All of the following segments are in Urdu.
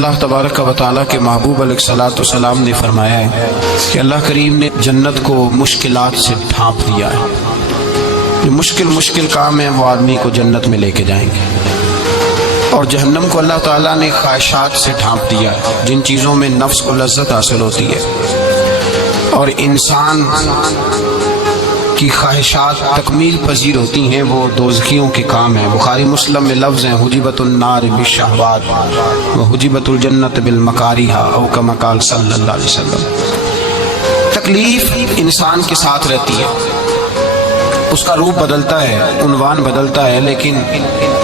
اللہ تبارک و تعالیٰ کے محبوب علیہ الصلوۃ والسلام نے فرمایا ہے کہ اللہ کریم نے جنت کو مشکلات سے ڈھانپ دیا ہے۔ جو مشکل کام ہیں وہ آدمی کو جنت میں لے کے جائیں گے، اور جہنم کو اللہ تعالیٰ نے خواہشات سے ڈھانپ دیا ہے، جن چیزوں میں نفس کو لذت حاصل ہوتی ہے، اور انسان کی خواہشات تکمیل پذیر ہوتی ہیں، وہ دوزخیوں کے کام ہیں۔ بخاری مسلم میں لفظ ہیں حجبت النار بالشہوات وحجبت الجنت بالمکارہ، او کما قال صلی اللہ علیہ وسلم۔ تکلیف انسان کے ساتھ رہتی ہے، اس کا روپ بدلتا ہے، عنوان بدلتا ہے، لیکن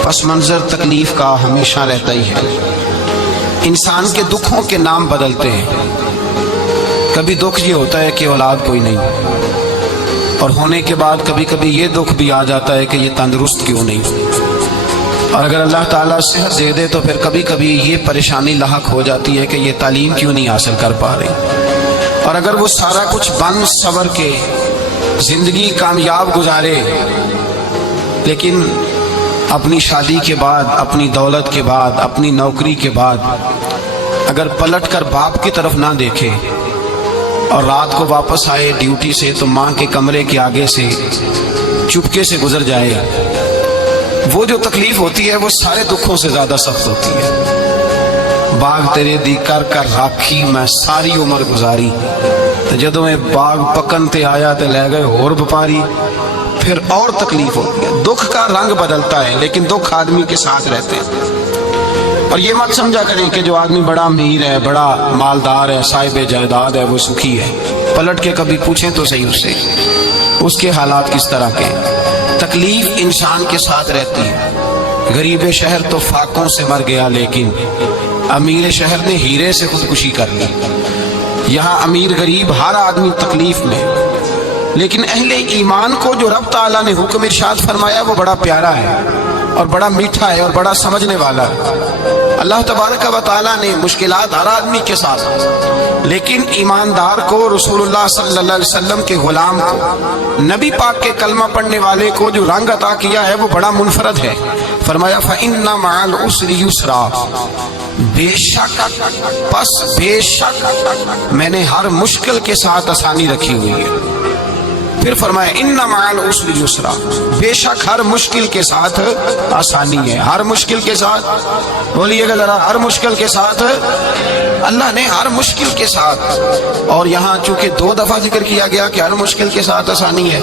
پس منظر تکلیف کا ہمیشہ رہتا ہی ہے۔ انسان کے دکھوں کے نام بدلتے ہیں۔ کبھی دکھ یہ ہوتا ہے کہ اولاد کوئی نہیں، اور ہونے کے بعد کبھی کبھی یہ دکھ بھی آ جاتا ہے کہ یہ تندرست کیوں نہیں، اور اگر اللہ تعالیٰ صحت دے دے تو پھر کبھی کبھی یہ پریشانی لاحق ہو جاتی ہے کہ یہ تعلیم کیوں نہیں حاصل کر پا رہے۔ اور اگر وہ سارا کچھ بن صبر کے زندگی کامیاب گزارے، لیکن اپنی شادی کے بعد، اپنی دولت کے بعد، اپنی نوکری کے بعد اگر پلٹ کر باپ کی طرف نہ دیکھے، اور رات کو واپس آئے ڈیوٹی سے تو ماں کے کمرے کے آگے سے چپکے سے گزر جائے، وہ جو تکلیف ہوتی ہے وہ سارے دکھوں سے زیادہ سخت ہوتی ہے۔ باغ تیرے دی کر کر راکھی میں ساری عمر گزاری، تو جدوں میں باغ پکن تے آیا تے لے گئے اور بپاری، پھر اور تکلیف ہوتی ہے۔ دکھ کا رنگ بدلتا ہے، لیکن دکھ آدمی کے ساتھ رہتے ہیں۔ اور یہ مت سمجھا کریں کہ جو آدمی بڑا امیر ہے، بڑا مالدار ہے، صاحب جائیداد ہے، وہ سکھی ہے۔ پلٹ کے کبھی پوچھیں تو صحیح اس سے، اس کے حالات کس طرح کے۔ تکلیف انسان کے ساتھ رہتی ہے۔ غریب شہر تو فاقوں سے مر گیا، لیکن امیر شہر نے ہیرے سے خودکشی کر لی۔ یہاں امیر غریب ہر آدمی تکلیف میں، لیکن اہل ایمان کو جو رب تعالیٰ نے حکم ارشاد فرمایا وہ بڑا پیارا ہے، اور بڑا میٹھا ہے، اور بڑا سمجھنے والا ہے۔ اللہ تبارک و تعالیٰ نے مشکلات ہر آدمی کے ساتھ، لیکن ایماندار کو، رسول اللہ صلی اللہ علیہ وسلم کے غلام کو، نبی پاک کے کلمہ پڑھنے والے کو جو رنگ عطا کیا ہے وہ بڑا منفرد ہے۔ فرمایا فَإِنَّ مَعَ الْعُسْرِ يُسْرًا، بے شک میں نے ہر مشکل کے ساتھ آسانی رکھی ہوئی ہے۔ پھر فرمایا ان مع العسر یسرا، بے شک ہر مشکل کے ساتھ آسانی ہے۔ ہر مشکل کے ساتھ، بولیے گا ذرا، ہر مشکل کے ساتھ اللہ نے، ہر مشکل کے ساتھ۔ اور یہاں چونکہ 2 دفعہ ذکر کیا گیا کہ ہر مشکل کے ساتھ آسانی ہے،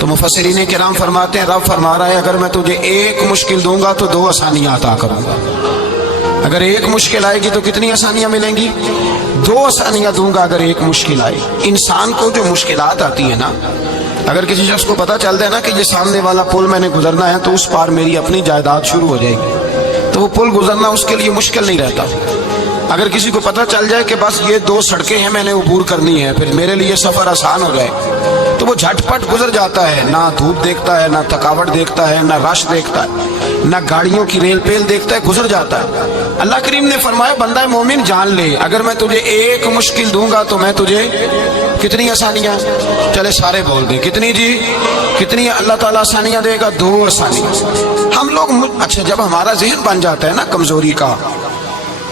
تو مفسرین کرام فرماتے ہیں رب فرما رہا ہے اگر میں تجھے 1 مشکل دوں گا تو 2 آسانیاں عطا کروں گا۔ اگر 1 مشکل آئے گی تو کتنی آسانیاں ملیں گی؟ 2 آسانیاں دوں گا اگر 1 مشکل آئے۔ انسان کو جو مشکلات آتی ہے نا، اگر کسی شخص کو پتہ چل جائے نا کہ یہ سامنے والا پل میں نے گزرنا ہے تو اس پار میری اپنی جائیداد شروع ہو جائے گی، تو وہ پل گزرنا اس کے لیے مشکل نہیں رہتا۔ اگر کسی کو پتہ چل جائے کہ بس یہ 2 سڑکیں ہیں میں نے عبور کرنی ہے، پھر میرے لیے سفر آسان ہو جائے، تو وہ جھٹ پٹ گزر جاتا ہے، نہ دھوپ دیکھتا ہے، نہ تھکاوٹ دیکھتا ہے، نہ رش دیکھتا ہے، نہ گاڑیوں کی ریل پیل دیکھتا ہے، گزر جاتا ہے۔ اللہ کریم نے فرمایا بندہ مومن جان لے اگر میں تجھے 1 مشکل دوں گا تو میں تجھے کتنی آسانیاں، چلے سارے بول دیں کتنی جی، کتنی اللہ تعالیٰ آسانیاں دے گا؟ 2 آسانیاں۔ ہم لوگ اچھا جب ہمارا ذہن بن جاتا ہے نا کمزوری کا،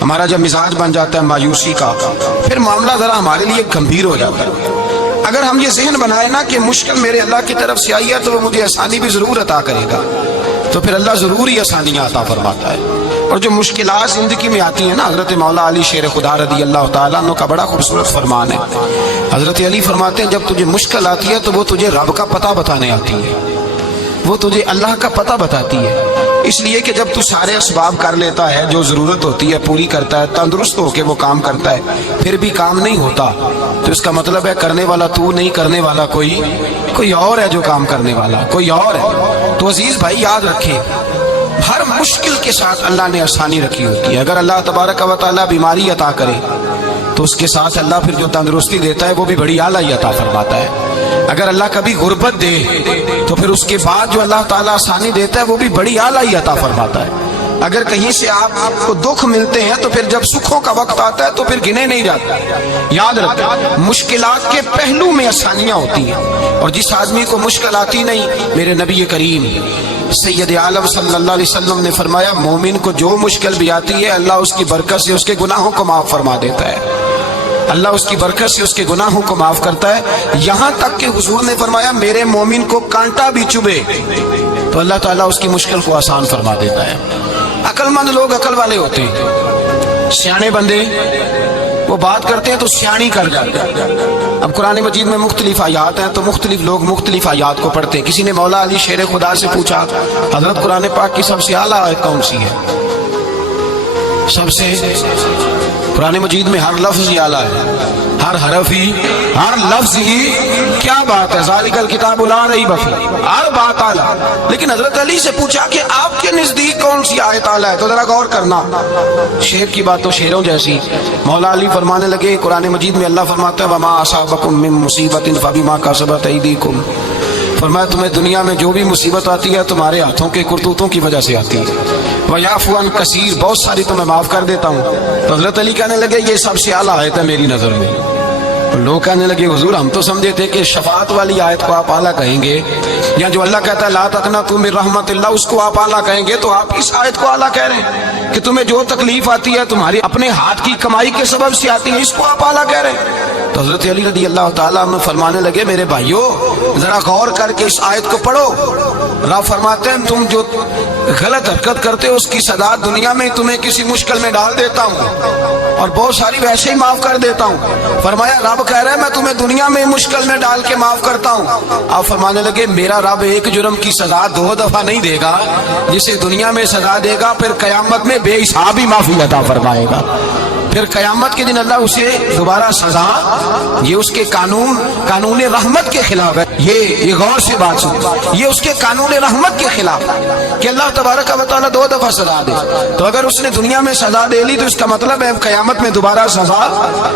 ہمارا جب مزاج بن جاتا ہے مایوسی کا، پھر معاملہ ذرا ہمارے لیے گمبھیر ہو جاتا ہے۔ اگر ہم یہ ذہن بنائے نا کہ مشکل میرے اللہ کی طرف سے آئی ہے تو وہ مجھے آسانی بھی ضرور عطا کرے گا، تو پھر اللہ ضرور ہی آسانیاں عطا فرماتا ہے۔ اور جو مشکلات زندگی میں آتی ہیں نا، حضرت مولا علی شیر خدا رضی اللہ تعالیٰ عنہ کا بڑا خوبصورت فرمان ہے۔ حضرت علی فرماتے ہیں جب تجھے مشکل آتی ہے تو وہ تجھے رب کا پتہ بتانے آتی ہے، وہ تجھے اللہ کا پتہ بتاتی ہے۔ اس لیے کہ جب تو سارے اسباب کر لیتا ہے، جو ضرورت ہوتی ہے پوری کرتا ہے، تندرست ہو کے وہ کام کرتا ہے، پھر بھی کام نہیں ہوتا، تو اس کا مطلب ہے کرنے والا تو نہیں، کرنے والا کوئی اور ہے، جو کام کرنے والا کوئی اور ہے۔ تو عزیز بھائی یاد رکھیں ہر مشکل کے ساتھ اللہ نے آسانی رکھی ہوتی ہے۔ اگر اللہ تبارک و تعالیٰ بیماری عطا کرے تو اس کے ساتھ اللہ پھر جو تندرستی دیتا ہے وہ بھی بڑی اعلیٰ عطا فرماتا ہے۔ اگر اللہ کبھی غربت دے تو پھر اس کے بعد جو اللہ تعالیٰ آسانی دیتا ہے وہ بھی بڑی اعلیٰ عطا فرماتا ہے۔ اگر کہیں سے آپ کو دکھ ملتے ہیں تو پھر جب سکھوں کا وقت آتا ہے تو پھر گنے نہیں جاتے۔ یاد رکھیں مشکلات کے پہلو میں آسانیاں ہوتی ہیں، اور جس آدمی کو مشکل آتی نہیں، میرے نبی کریم سید عالم صلی اللہ علیہ وسلم نے فرمایا مومن کو جو مشکل بھی آتی ہے اللہ اس کی برکت سے اس کے گناہوں کو معاف فرما دیتا ہے، اللہ اس کی برکت سے اس کے گناہوں کو معاف کرتا ہے، یہاں تک کہ حضور نے فرمایا میرے مومن کو کانٹا بھی چبھے تو اللہ تعالیٰ اس کی مشکل کو آسان فرما دیتا ہے۔ عقل مند لوگ عقل والے ہوتے ہیں، سیانے بندے وہ بات کرتے ہیں تو سیانی کر جاتے ہیں۔ اب قرآن مجید میں مختلف آیات ہیں تو مختلف لوگ مختلف آیات کو پڑھتے ہیں۔ کسی نے مولا علی شیر خدا سے پوچھا حضرت قرآن پاک کی سب سے اعلیٰ آیت کون سی ہے؟ سب سے قرآن مجید میں ہر لفظ ہی اعلیٰ ہے، ہر حرف ہی، ہر لفظ ہی، کیا بات ہے، ذالک الکتاب لا ریب فیہ، ہر بات اعلیٰ۔ لیکن حضرت علی سے پوچھا کہ آپ کے نزدیک کون سی آیت اعلیٰ ہے تو ذرا غور کرنا، شیر کی بات تو شیروں جیسی۔ مولا علی فرمانے لگے قرآن مجید میں اللہ فرماتا ہے وما اصابکم من مصیبت فبما کسبت ایدیکم، فرمایا تمہیں دنیا میں جو بھی مصیبت آتی ہے تمہارے ہاتھوں کے کرتوتوں کی وجہ سے آتی ہے، وَيَعْفُو عَنْ کثیر، بہت ساری تو میں معاف کر دیتا ہوں۔ تو حضرت علی کہنے لگے یہ سب سے اعلیٰ آیت ہے میری نظر میں۔ لوگ کہنے لگے حضور ہم تو سمجھے تھے کہ شفاعت والی آیت کو آپ اعلیٰ کہیں گے، یا جو اللہ کہتا ہے لا تقنطوا من رحمت اللہ اس کو آپ اعلیٰ کہیں گے، تو آپ اس آیت کو اعلیٰ کہہ رہے ہیں کہ تمہیں جو تکلیف آتی ہے تمہاری اپنے ہاتھ کی کمائی کے سبب سے آتی ہے، اس کو آپ اعلیٰ کہہ رہے ہیں۔ تو حضرت علی رضی اللہ تعالیٰ عنہ فرمانے لگے میرے بھائیو ذرا غور کر کے اس آیت کو پڑھو، رب فرماتے ہیں تم جو غلط حرکت کرتے ہو اس کی سزا دنیا میں تمہیں کسی مشکل میں ڈال دیتا ہوں اور بہت ساری ویسے ہی معاف کر دیتا ہوں۔ فرمایا رب کہہ رہا ہے میں تمہیں دنیا میں مشکل میں ڈال کے معاف کرتا ہوں۔ آپ فرمانے لگے میرا رب ایک جرم کی سزا 2 دفعہ نہیں دے گا، جسے دنیا میں سزا دے گا پھر قیامت میں بے حساب ہی معافی عطا فرمائے گا، پھر قیامت کے دن اللہ اسے دوبارہ سزا، یہ اس کے قانون رحمت کے خلاف ہے، یہ غور سے بات سن، یہ اس کے قانون رحمت کے خلاف کہ اللہ تبارک و تعالیٰ 2 دفعہ سزا دے، تو اگر اس نے دنیا میں سزا دے لی تو اس کا مطلب ہے قیامت میں دوبارہ سزا،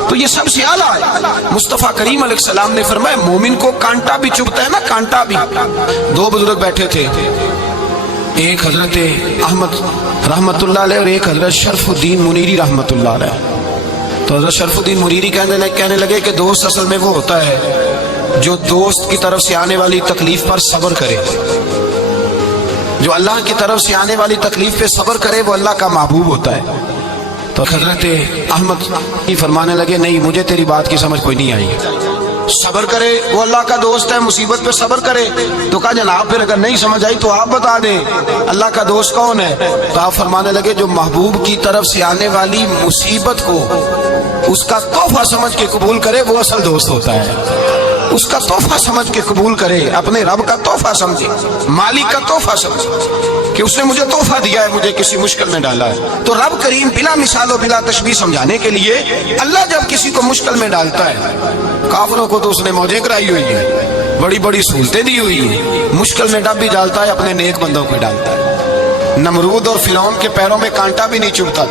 تو یہ سب سے اعلیٰ ہے۔ مصطفیٰ کریم علیہ السلام نے فرمایا مومن کو کانٹا بھی چبھتا ہے نا، کانٹا بھی۔ 2 بزرگ بیٹھے تھے، ایک حضرت احمد رحمت اللہ علیہ اور ایک حضرت شرف الدین منیری رحمت اللہ علیہ۔ تو حضرت شرف الدین منیری کہنے لگے کہ دوست اصل میں وہ ہوتا ہے جو دوست کی طرف سے آنے والی تکلیف پر صبر کرے، جو اللہ کی طرف سے آنے والی تکلیف پہ صبر کرے وہ اللہ کا محبوب ہوتا ہے۔ تو حضرت احمد فرمانے لگے نہیں مجھے تیری بات کی سمجھ کوئی نہیں آئی، صبر کرے وہ اللہ کا دوست ہے، مصیبت پہ صبر کرے۔ تو کہا جناب پھر اگر نہیں سمجھ آئی تو آپ بتا دیں اللہ کا دوست کون ہے؟ تو آپ فرمانے لگے جو محبوب کی طرف سے آنے والی مصیبت کو اس کا تحفہ سمجھ کے قبول کرے وہ اصل دوست ہوتا ہے، اس کا تحفہ سمجھ کے قبول کرے، اپنے رب کا تحفہ سمجھے، مالک کا تحفہ سمجھے کہ اس نے مجھے تحفہ دیا ہے، مجھے کسی مشکل میں ڈالا ہے۔ تو رب کریم بلا مثال و بلا تشبیہ سمجھانے کے لیے اللہ جب کسی کو مشکل میں ڈالتا ہے، کافروں کو تو اس نے موجیں کرائی ہوئی ہیں، بڑی بڑی سہولتیں دی ہوئی ہیں، مشکل میں ڈب بھی ڈالتا ہے اپنے نیک بندوں کو ڈالتا ہے۔ نمرود اور فرعون کے پیروں میں کانٹا بھی نہیں چبھتا،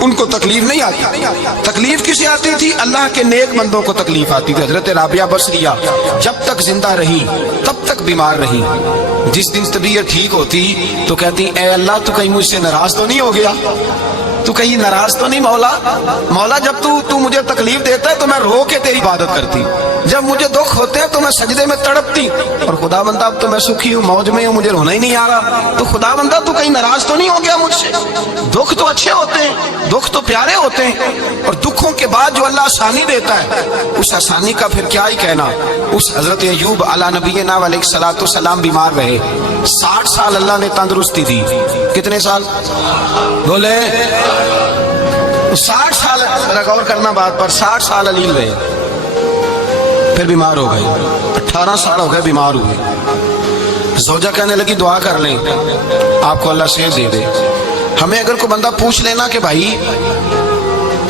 ان کو تکلیف نہیں آتی، تکلیف کسے آتی تھی؟ اللہ کے نیک بندوں کو تکلیف آتی تھی۔ حضرت رابعہ بصریہ جب تک زندہ رہی تب تک بیمار رہی، جس دن طبیعت ٹھیک ہوتی تو کہتی اے اللہ تو کہیں مجھ سے ناراض تو نہیں ہو گیا، تو کہیں ناراض تو نہیں مولا جب تو مجھے تکلیف دیتا ہے تو میں رو کے تیری عبادت کرتی، جب مجھے دکھ ہوتے ہیں تو میں سجدے میں تڑپتی، اور خدا بندہ اب تو میں سکھی ہوں، موج میں ہوں، مجھے رونا ہی نہیں آ رہا، تو خدا بندہ تو کہیں ناراض تو نہیں ہو گیا مجھ سے؟ دکھ تو اچھے ہوتے ہیں، دکھ تو پیارے ہوتے ہیں، اور دکھوں کے بعد جو اللہ آسانی دیتا ہے اس آسانی کا پھر کیا ہی کہنا۔ اس حضرت ایوب علیہ نبینا علیہ الصلوۃ والسلام بیمار رہے، 60 سال اللہ نے تندرستی دی، کتنے سال بولے؟ 60 سال، غور کرنا بات پر، 60 سال علیل رہے، پھر بیمار ہو گئے، 18 سال ہو گئے بیمار ہوئے۔ زوجہ کہنے لگی دعا کر لیں آپ کو اللہ صحت دے دے۔ ہمیں اگر کوئی بندہ پوچھ لینا کہ بھائی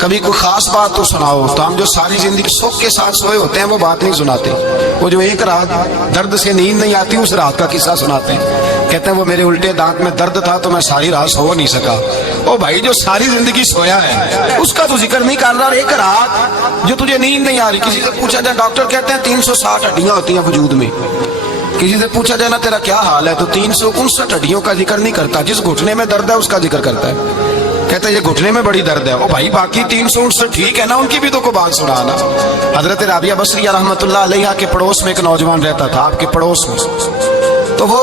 کبھی کوئی خاص بات تو سناؤ، تو ہم جو ساری زندگی سکھ کے ساتھ سوئے ہوتے ہیں وہ بات نہیں سناتے، وہ جو ایک رات درد سے نیند نہیں آتی اس رات کا قصہ سناتے ہیں، کہتے ہیں وہ میرے الٹے دانت میں درد تھا تو میں ساری رات سو نہیں سکا۔ او بھائی جو ساری زندگی سویا ہے اس کا تو ذکر نہیں کر رہا، ایک رات جو تجھے نیند نہیں آ رہی۔ کسی سے پوچھا جائے، ڈاکٹر کہتے ہیں 360 ہڈیاں ہوتی ہیں وجود میں، کسی سے پوچھا جائے نا تیرا کیا حال ہے تو 359 ہڈیوں کا ذکر نہیں کرتا، جس گھٹنے میں درد ہے اس کا ذکر کرتا ہے، کہتا ہے یہ گھٹنے میں بڑی درد ہے۔ او بھائی باقی 359 ٹھیک ہے نا، ان کی بھی تو کوئی بات سنانا۔ حضرت رابعہ بصریہ رحمۃ اللہ علیہ کے پڑوس میں ایک نوجوان رہتا تھا، آپ کے پڑوس میں، تو وہ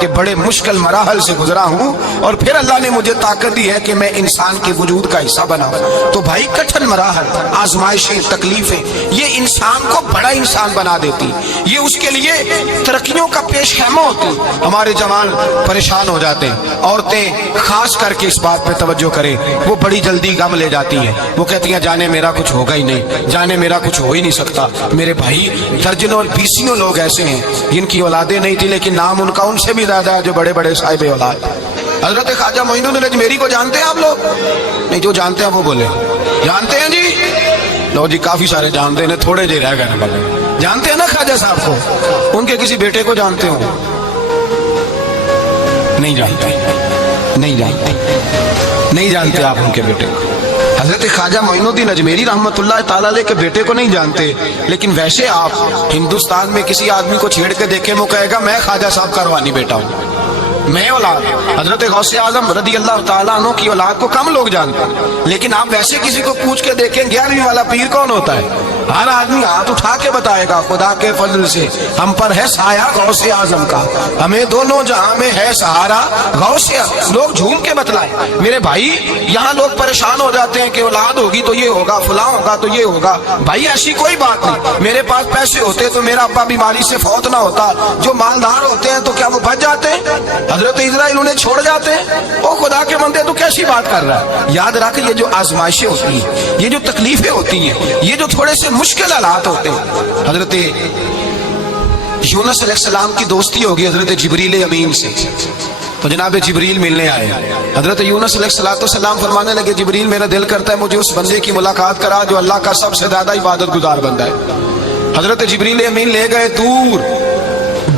کہ بڑے مشکل مراحل سے گزرا ہوں اور پھر اللہ نے مجھے طاقت دی ہے کہ میں انسان کے وجود کا حصہ بنا. تو بھائی کٹھن مراحل، آزمائشیں، تکلیفیں یہ انسان کو بڑا انسان بنا دیتی، یہ اس کے لیے ترقیوں کا پیش خیمہ ہوتی. ہمارے جوان پریشان ہو جاتے ہیں، عورتیں خاص کر کے اس بات پہ توجہ کریں، وہ بڑی جلدی غم لے جاتی ہیں. وہ کہتی ہیں جانے میرا کچھ ہوگا ہی نہیں، جانے میرا کچھ ہو ہی نہیں سکتا. میرے بھائی درجنوں اور بیسیوں لوگ ایسے ہیں جن کی اولادیں نہیں تھی لیکن نام ان کا ان سے بھی زیادہ ہے جو بڑے بڑے صاحب اولاد. حضرت خواجہ معین الدین اجمیری کو جانتے ہیں آپ لوگ؟ نہیں، جو جانتے ہیں وہ بولے. جانتے ہیں جی؟ لو جی کافی سارے جانتے ہیں، تھوڑے جی رہ گئے. جانتے ہیں نا خواجہ صاحب کو؟ ان کے کسی بیٹے کو جانتے ہو؟ نہیں جانتے، نہیں جانتے، نہیں جانتے آپ ان کے بیٹے کو. حضرت خواجہ معین الدین اجمیری رحمۃ اللہ تعالیٰ علیہ کے بیٹے کو نہیں جانتے، لیکن ویسے آپ ہندوستان میں کسی آدمی کو چھیڑ کے دیکھیں وہ کہے گا میں خواجہ صاحب کا روحانی بیٹا ہوں، میں اولاد. حضرت غوث اعظم رضی اللہ تعالیٰ عنہ کی اولاد کو کم لوگ جانتے ہیں، لیکن آپ ویسے کسی کو پوچھ کے دیکھیں 11ویں والا پیر کون ہوتا ہے؟ ہر آدمی ہاتھ اٹھا کے بتائے گا خدا کے فضل سے ہم پر ہے سایہ غوث اعظم کا، ہمیں دونوں جہاں میں ہے سہارا غوث اعظم. لوگ جھوم کے بتلائیں. میرے بھائی یہاں لوگ پریشان ہو جاتے ہیں کہ اولاد ہوگی تو یہ ہوگا، فلاں ہوگا تو یہ ہوگا. بھائی ایسی کوئی بات نہیں. میرے پاس پیسے ہوتے تو میرا ابا بیماری سے فوت نہ ہوتا. جو مالدار ہوتے ہیں تو کیا وہ بچ جاتے ہیں؟ حضرت اسرائیل انہیں چھوڑ جاتے ہیں؟ او خدا کے بندے تو کیسی بات کر رہا ہے. یاد رکھ یہ جو آزمائشیں ہوتی ہیں، یہ جو تکلیفیں ہوتی ہیں، یہ جو تھوڑے سے مشکل حالات ہوتے ہیں. حضرت یونس علیہ السلام کی دوستی ہوگی حضرت جبریل امین سے، تو جناب جبریل ملنے آئے. حضرت یونس علیہ السلام فرمانے لگے جبریل میرا دل کرتا ہے مجھے اس بندے کی ملاقات کرا جو اللہ کا سب سے زیادہ عبادت گزار بندہ ہے. حضرت جبریل امین لے گئے دور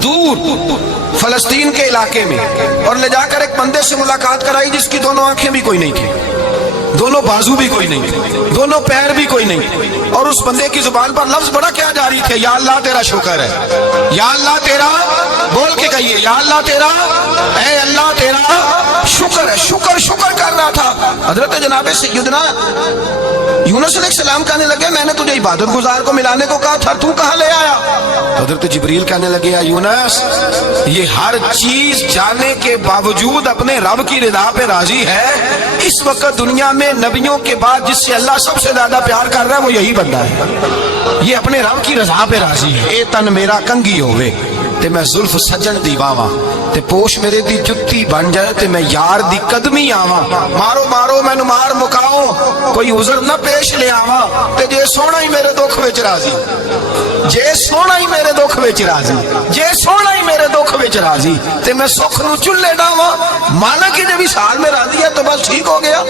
دور فلسطین کے علاقے میں اور لے جا کر ایک بندے سے ملاقات کرائی جس کی دونوں آنکھیں بھی کوئی نہیں تھی، دونوں بازو بھی کوئی نہیں تھے، دونوں پیر بھی کوئی نہیں تھے. اور اس بندے کی زبان پر لفظ بڑا کیا جاری تھے، یا اللہ تیرا شکر ہے، یا اللہ تیرا، بول کے کہیے یا اللہ تیرا، اے اللہ تیرا شکر ہے. شکر شکر کر رہا تھا. حضرت جناب سیدنا یونس علیہ السلام کہنے لگے میں نے تجھے عبادت گزار کو ملانے کو کہا تھا، تو کہاں لے آیا؟ حضرت جبریل کہنے لگے یا یونس یہ ہر چیز جانے کے باوجود اپنے رب کی رضا پہ راضی ہے. اس وقت دنیا میں نبیوں کے بعد جس سے اللہ سب سے زیادہ پیار کر رہا ہے وہ یہی بندہ ہے. یہ اپنے رب کی رضا پہ راضی ہے. اے تن میرا کنگھی ہوئے تے میں زلف سجن دی باواں تے پوش میرے دی جتی بن جائے تے میں یار دی قدمی آواں. مارو مارو مینو مار مکاؤ کوئی عذر نہ پیش لے آواں تے جے سونا ہی میرے دکھ وچ راضی، جے سونا ہی میرے دکھ وچ راضی، جے سونا ہی میرے دکھ وچ راضی تے میں سکھ نو چلے ڈاواں. مالک جے بھی سال میں راضی ہے تو بس ٹھیک ہو گیا.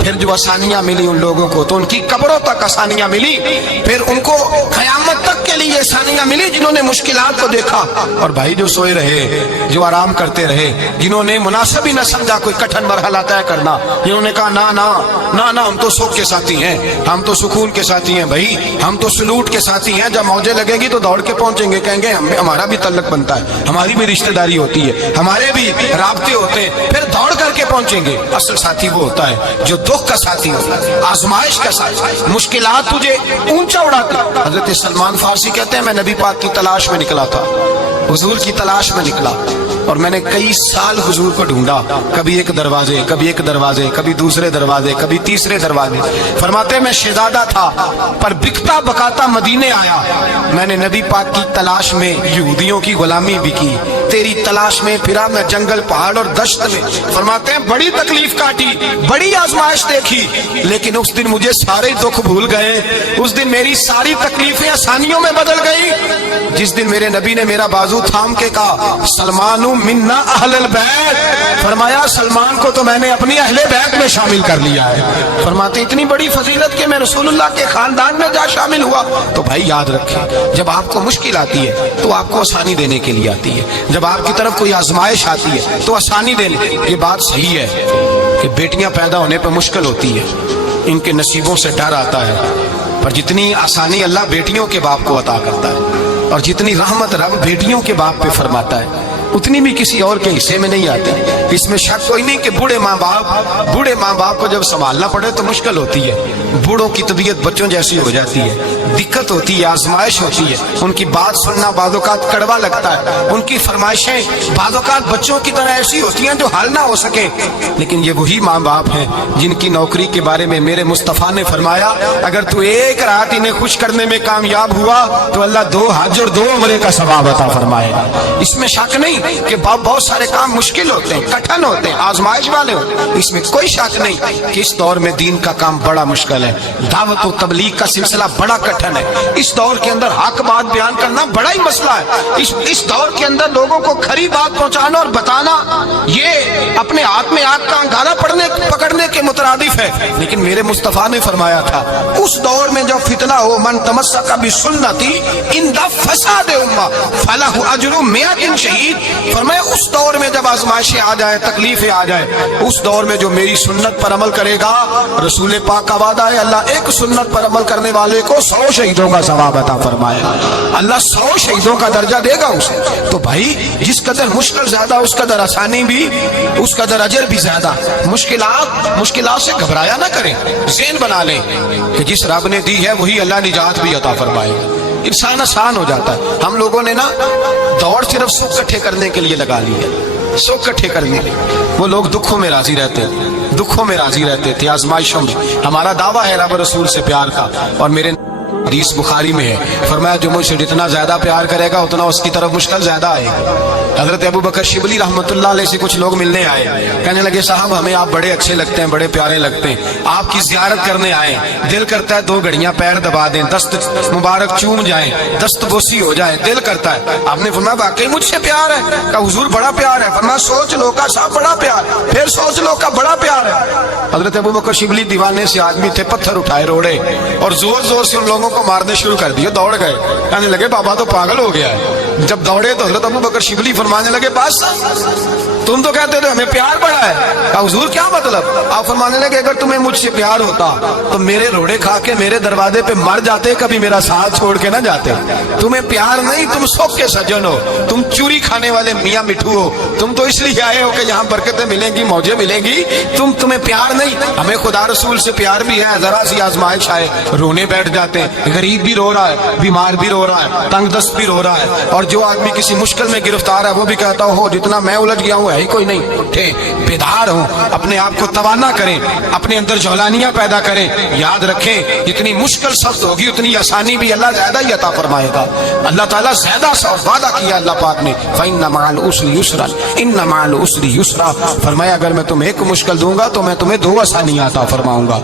پھر جو آسانیاں ملی ان لوگوں کو تو ان کی قبروں تک آسانیاں ملی، پھر ان کو قیامت تک کے لیے آسانیاں ملی جنہوں نے مشکلات کو دیکھا. اور بھائی جو سوئے رہے، جو آرام کرتے رہے، جنہوں نے مناسب ہی نہ سمجھا کوئی کٹھن مرحلہ طے کرنا، جنہوں نے کہا نا نا نا نا ہم تو سکھ کے ساتھی ہیں، ہم تو سکون کے ساتھی ہیں، بھائی ہم تو سلوٹ کے ساتھی ہیں. جب موجیں لگیں گی تو دوڑ کے پہنچیں گے، کہیں گے ہمارا بھی تعلق بنتا ہے، ہماری بھی رشتہ داری ہوتی ہے، ہمارے بھی رابطے ہوتے ہیں، پھر دوڑ کر کے پہنچیں گے. اصل ساتھی وہ ہوتا ہے جو دکھ کا ساتھی ہوتا ہے، آزمائش کا ساتھی، مشکلات تجھے اونچا اڑاتی. حضرت سلمان فارسی کہتے ہیں میں نبی پاک کی تلاش میں نکلا تھا، حضور کی تلاش میں نکلا اور میں نے کئی سال حضور کو ڈھونڈا، کبھی ایک دروازے، کبھی ایک دروازے، کبھی دوسرے دروازے، کبھی تیسرے دروازے. فرماتے میں شہزادہ تھا پر بکتا بکاتا مدینے آیا. میں نے نبی پاک کی تلاش میں یہودیوں کی غلامی بھی کی، تیری تلاش میں پھرا میں جنگل پہاڑ اور دشت میں. فرماتے ہیں بڑی تکلیف کاٹی، بڑی آزمائش دیکھی، لیکن اس دن مجھے سارے دکھ بھول گئے. اس دن میری ساری تکلیفیں آسانیوں میں بدل گئی جس دن میرے نبی نے میرا بازو تھام کے کہا سلمان منا اہل البیت. فرمایا سلمان کو تو میں نے اپنی اہل بیت میں شامل کر لیا ہے. فرماتے اتنی بڑی فضیلت کہ میں رسول اللہ کے خاندان میں جا شامل ہوا. تو بھائی یاد رکھیں جب آپ کو مشکل آتی ہے تو آپ کو آسانی دینے کے لیے آتی ہے، جب آپ کی طرف کوئی آزمائش آتی ہے تو آسانی دینے. یہ بات صحیح ہے کہ بیٹیاں پیدا ہونے پہ مشکل ہوتی ہے، ان کے نصیبوں سے ڈر آتا ہے، پر جتنی آسانی اللہ بیٹیوں کے باپ کو عطا کرتا ہے اور جتنی رحمت رب بیٹیوں کے باپ پہ فرماتا ہے اتنی بھی کسی اور کے حصے میں نہیں آتی. اس میں شک کوئی نہیں کہ بوڑھے ماں باپ کو جب سنبھالنا پڑے تو مشکل ہوتی ہے. بوڑھوں کی طبیعت بچوں جیسی ہو جاتی ہے, دقت ہوتی ہے, آزمائش ہوتی ہے, ان کی بات سننا بعض اوقات کڑوا لگتا ہے, ان کی فرمائشیں بعض اوقات بچوں کی طرح ایسی ہوتی ہیں جو حل نہ ہو سکے. لیکن یہ وہی ماں باپ ہیں جن کی نوکری کے بارے میں میرے مصطفیٰ نے فرمایا اگر تو ایک رات انہیں خوش کرنے میں کامیاب ہوا تو اللہ 2 حج اور 2 عمرے کا ثواب عطا فرمائے گا. اس میں شک نہیں کہ بہت سارے کام مشکل ہوتے ہیں, کٹھن ہوتے ہیں, آزمائش والے ہوتے ہیں, اس میں کوئی شک نہیں کہ اس دور میں دین کا کام بڑا مشکل ہے, دعوت و تبلیغ کا سلسلہ بڑا کٹھن ہے, اس دور کے اندر حق بات بیان کرنا بڑا ہی مسئلہ ہے. اس دور کے اندر لوگوں کو کھری بات پہنچانا اور بتانا یہ اپنے ہاتھ میں آگ کا انگارہ پکڑنے کے مترادف ہے. لیکن میرے مصطفیٰ نے فرمایا تھا اس دور میں جب فتنہ ہو من تمسک بسنتی عند فساد امہ فلہ اجر 100 شہید. فرمایا اس دور میں جب آزمائشیں آ جائیں, تکلیفیں آ جائیں, اس دور میں جو میری سنت پر عمل کرے گا, رسول پاک کا وعدہ ہے اللہ ایک سنت پر عمل کرنے والے کو 100 شہیدوں کا ثواب عطا فرمائے گا. اللہ 100 شہیدوں کا درجہ دے گا اسے. تو بھائی جس قدر مشکل زیادہ اس قدر آسانی بھی, اس قدر اجر بھی زیادہ. مشکلات سے گھبرایا نہ کریں, ذہن بنا لیں کہ جس رب نے دی ہے وہی اللہ نجات بھی عطا فرمائے گا. انسان آسان ہو جاتا ہے. ہم لوگوں نے نا دوڑ صرف سکھ کٹھے کرنے کے لیے لگا لی ہے, سکھ کٹھے کرنے. وہ لوگ دکھوں میں راضی رہتے تھے, آزمائشوں میں. ہمارا دعویٰ ہے رب رسول سے پیار کا, اور میرے حدیث بخاری میں ہے فرمایا جو مجھ سے جتنا زیادہ پیار کرے گا اتنا اس کی طرف مشکل زیادہ آئے گا. حضرت ابو بکر شبلی رحمۃ اللہ علیہ سے کچھ لوگ ملنے آئے, کہنے لگے صاحب ہمیں آپ بڑے اچھے لگتے ہیں, بڑے پیارے لگتے ہیں, آپ کی زیارت کرنے آئے, دل کرتا ہے 2 گھڑیاں پیر دبا دیں, دست مبارک چوم جائیں, دست بوسی ہو جائے, دل کرتا ہے. آپ نے فرمایا واقعی مجھ سے پیار ہے؟ کہا حضور بڑا پیار ہے. فرمایا سوچ لو کا صاحب بڑا پیار, پھر سوچ لو کا بڑا پیار ہے. حضرت ابو بکر شبلی دیوانے سے آدمی تھے, پتھر اٹھائے روڑے اور زور سے ان لوگوں کو مارنے شروع کر دیا. دوڑ گئے, کہنے لگے بابا تو پاگل ہو گیا ہے. جب دوڑے تو حضرت ابو بکر شبلی فرمانے لگے بس تم تو کہتے تھے ہمیں پیار بڑا ہے. کہا حضور کیا مطلب؟ آپ فرمانے لگے اگر تمہیں مجھ سے پیار ہوتا تو میرے روڑے کھا کے میرے دروازے پہ مر جاتے, کبھی میرا ساتھ چھوڑ کے نہ جاتے. تمہیں پیار نہیں, تم سوکھ کے سجن ہو, تم چوری کھانے والے میاں مٹھو ہو. تم تو اس لیے آئے ہو کہ یہاں برکتیں ملیں گی, موجیں ملیں گی. تمہیں پیار نہیں. ہمیں خدا رسول سے پیار بھی ہے, ذرا سی آزمائش آئے رونے بیٹھ جاتے ہیں. غریب بھی رو رہا ہے, بیمار بھی رو رہا ہے, تنگ دست بھی رو رہا ہے, اور جو آدمی کسی مشکل میں گرفتار ہے وہ بھی کہتا ہو جتنا میں الجھ گیا ہوں ہے ہی کوئی نہیں. اٹھے بیدار ہوں, اپنے آپ کو توانا کریں, اپنے اندر جولانیاں پیدا کریں. یاد رکھیں جتنی مشکل سخت ہوگی اتنی آسانی بھی اللہ زیادہ ہی عطا فرمائے گا. اللہ تعالیٰ زیادہ وعدہ کیا اللہ پاک نے فَإِنَّ مَعَ الْعُسْرِ يُسْرًا إِنَّ مَعَ الْعُسْرِ يُسْرًا. فرمایا اگر میں تمہیں ایک مشکل دوں گا تو میں تمہیں 2 آسانیاں عطا فرماؤں گا.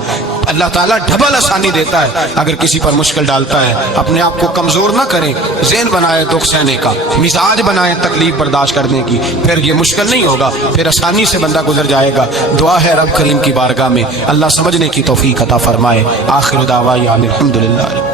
اللہ تعالیٰ ڈبل آسانی دیتا ہے اگر کسی پر مشکل ڈالتا ہے. اپنے آپ کو کمزور نہ کریں, ذہن بنائے دکھ سہنے کا, مزاج بنائے تکلیف برداشت کرنے کی. پھر یہ مشکل نہیں ہوگا, پھر آسانی سے بندہ گزر جائے گا. دعا ہے رب کریم کی بارگاہ میں اللہ سمجھنے کی توفیق عطا فرمائے. آخر دعوانا الحمدللہ.